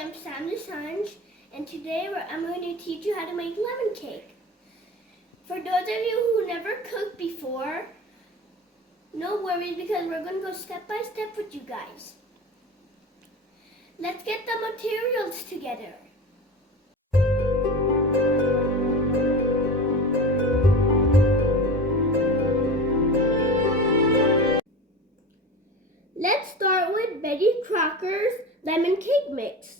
am SAMEERDOSANJH, and today I'm going to teach you how to make lemon cake. For those of you who never cooked before, no worries because we're going to go step by step with you guys. Let's get the materials together. Let's start with Betty Crocker's lemon cake mix.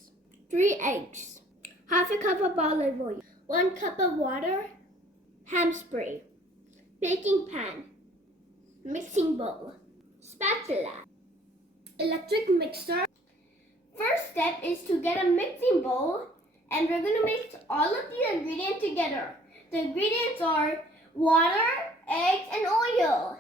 3 eggs, half a cup of olive oil, 1 cup of water, ham spray, baking pan, mixing bowl, spatula, electric mixer. First step is to get a mixing bowl, and we're going to mix all of the ingredients together. The ingredients are water, eggs, and oil.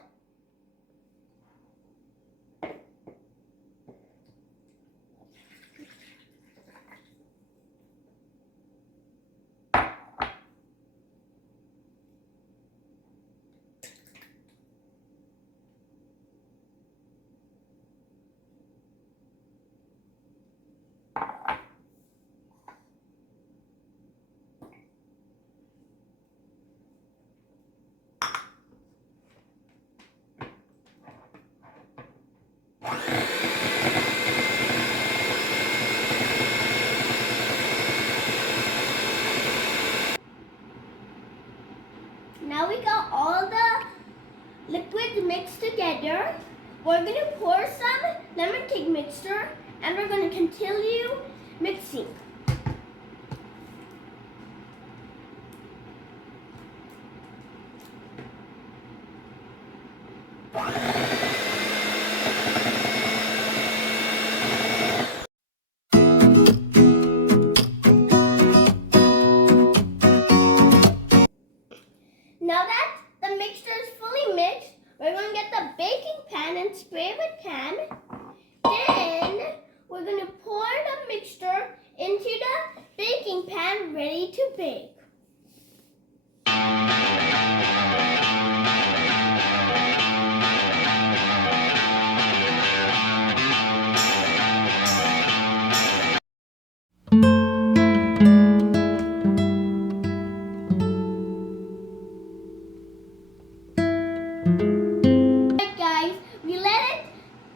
Now we got all the liquids mixed together. We're going to pour some lemon cake mixture and we're going to continue mixing. Now that the mixture is fully mixed, we're going to get the baking pan and spray with pan. Then we're going to pour the mixture into the baking pan ready to bake.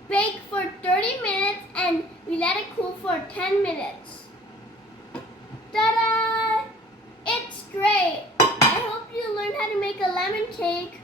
Bake for 30 minutes and we let it cool for 10 minutes. Ta-da! It's great! I hope you learned how to make a lemon cake.